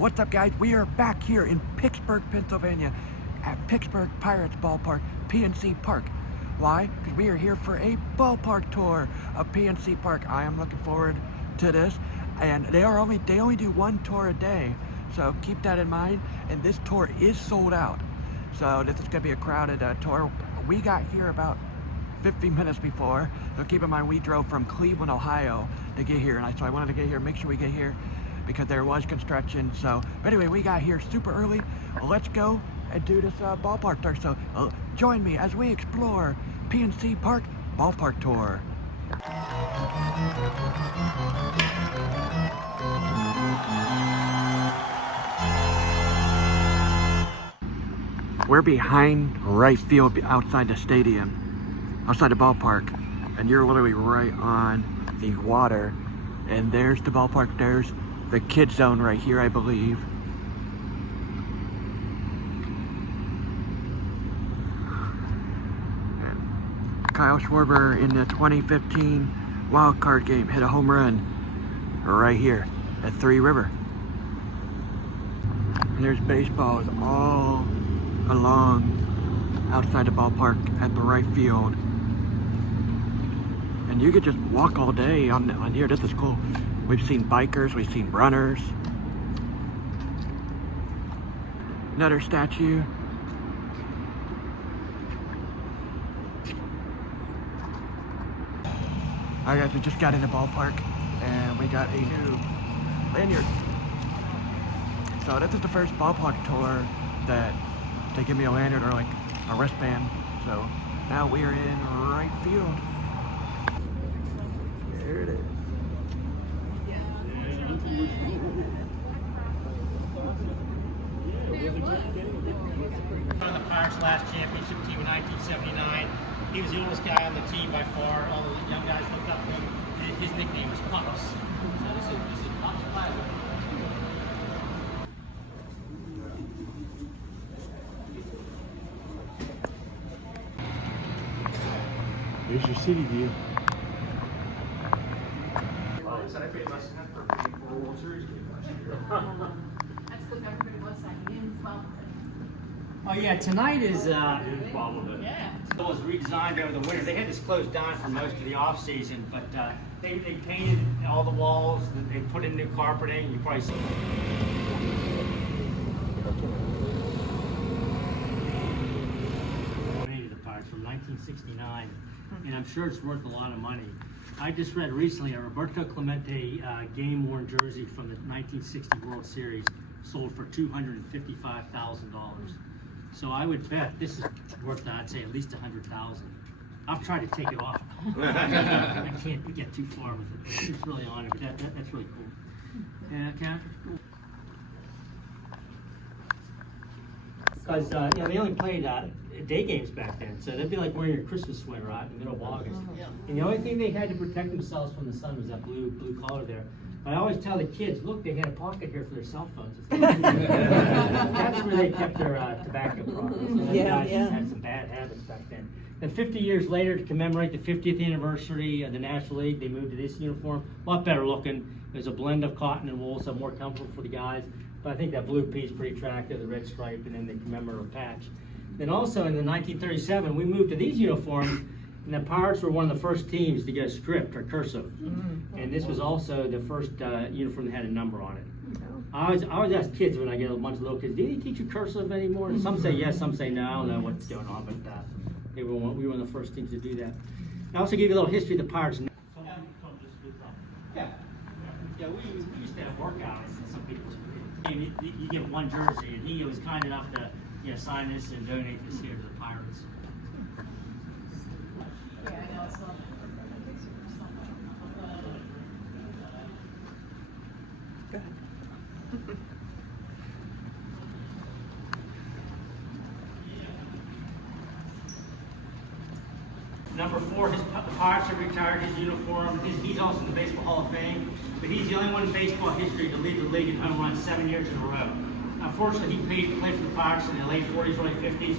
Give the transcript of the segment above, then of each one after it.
What's up, guys? We are back here in Pittsburgh, Pennsylvania at Pittsburgh Pirates Ballpark, PNC Park. Why? Because we are here for a ballpark tour of PNC Park. I am looking forward to this, and they only do one tour a day, so keep that in mind. And this tour is sold out, so this is going to be a crowded tour. We got here about 50 minutes before, so keep in mind we drove from Cleveland, Ohio to get here, and so I wanted to get here, make sure we get here because there was construction. So but anyway, we got here super early. Let's go and do this ballpark tour. So join me as we explore PNC Park Ballpark Tour. We're behind right field outside the stadium, outside the ballpark, and you're literally right on the water. And there's the ballpark, there's the kid zone right here, I believe. And Kyle Schwarber in the 2015 wild card game hit a home run right here at Three River. And there's baseballs all along outside the ballpark at the right field. And you could just walk all day on here. This is cool. We've seen bikers, we've seen runners. Another statue. Alright guys, we just got in the ballpark and we got a new lanyard. So this is the first ballpark tour that they give me a lanyard or like a wristband. So now we are in right field. There it is. On the Pirates' last championship team in 1979. He was the oldest guy on the team by far. All the young guys looked up to him. His nickname was Pups. So this is Pups Plaza. Here's your city view. That's because everybody was saying in well. Oh yeah, tonight is yeah. It was redesigned over the winter. They had this closed down for most of the off season, but they painted all the walls. They put in new carpeting. You probably see. The Pirates from 1969, and I'm sure it's worth a lot of money. I just read recently a Roberto Clemente game-worn jersey from the 1960 World Series sold for $255,000. So I would bet this is worth, I'd say, at least $100,000. I've tried to take it off. I can't get too far with it. It's really on it, but that's really cool. Yeah, Kat? Because you know, they only played day games back then, so that'd be like wearing your Christmas sweater out in the middle of August. And the only thing they had to protect themselves from the sun was that blue collar there. But I always tell the kids, look, they had a pocket here for their cell phones. That's where they kept their tobacco products. Guys had some bad habits back then. Then 50 years later, to commemorate the 50th anniversary of the National League, they moved to this uniform. A lot better looking. It was a blend of cotton and wool, so more comfortable for the guys. But I think that blue piece is pretty attractive, the red stripe, and then the commemorative patch. Then also in the 1937, we moved to these uniforms, and the Pirates were one of the first teams to get a script or cursive. And this was also the first uniform that had a number on it. I always ask kids when I get a bunch of little kids, do they teach you cursive anymore? And some say yes, some say no. I don't know what's going on, but we were one of the first teams to do that. I also give you a little history of the Pirates. Yeah, we used to have workouts in some people's groups. You get one jersey, and he was kind enough to sign this and donate this here to the Pirates. Yeah, I know it's not. Go ahead. Number 4, the Pirates have retired his uniform. He's also in the Baseball Hall of Fame, but he's the only one in baseball history to lead the league in home runs 7 years in a row. Unfortunately, he played for the Pirates in the late 40s, early 50s.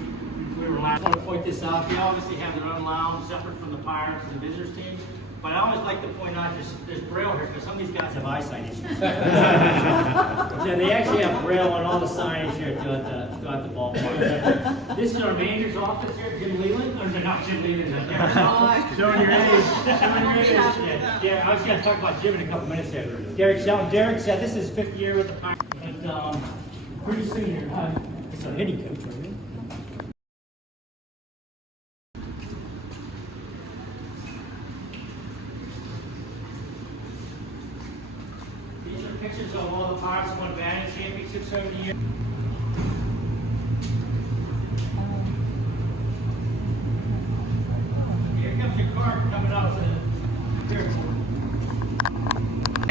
We were last. I want to point this out. They obviously have their own lounge separate from the Pirates and the visitors team. But I always like to point out there's Braille here because some of these guys have eyesight issues. So they actually have Braille on all the signage here throughout the ballpark. This is our manager's office here, Jim Leland. Or not Jim Leland, showing your age. Showing your age. Yeah, I was going to talk about Jim in a couple minutes here. Derek Shelton. Derek said this is his 5th year with the Pirates. And pretty soon here, it's our hitting coach, right? Pictures of all the Pirates won batting championships over the years. Here comes your card coming up. Here.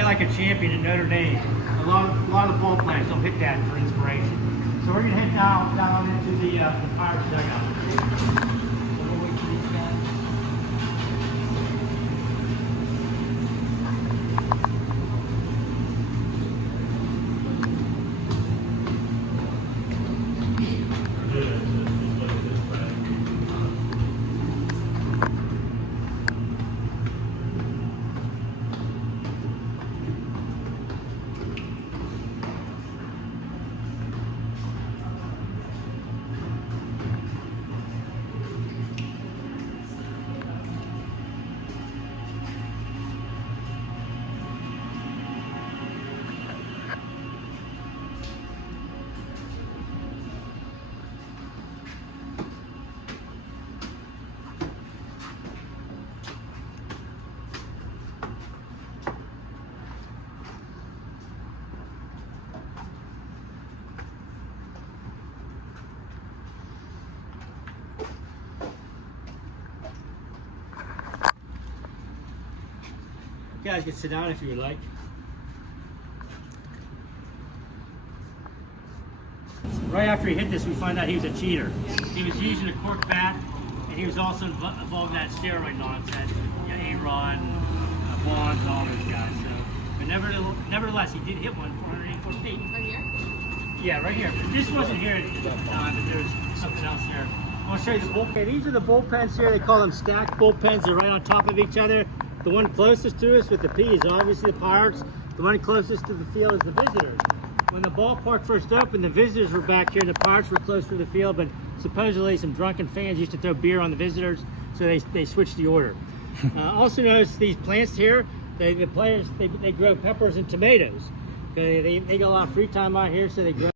Like a champion at Notre Dame. A lot of the ball players don't hit that for inspiration. So we're going to head down into the Pirates dugout. You guys can sit down if you would like. Right after he hit this, we find out he was a cheater. He was using a cork bat, and he was also involved in that steroid nonsense. A-Rod, Bonds, all those guys. So, but nevertheless, he did hit one 484 feet. Right here? Yeah, right here. But this wasn't here at the time, but there's something else here. I want to show you the bullpen. Okay, these are the bullpens here. They call them stacked bullpens. They're right on top of each other. The one closest to us with the P is obviously the Pirates. The one closest to the field is the visitors. When the ballpark first opened, the visitors were back here. The Pirates were close to the field, but supposedly some drunken fans used to throw beer on the visitors, so they switched the order. Also notice these plants here. The players they grow peppers and tomatoes. They got a lot of free time out here, so they grow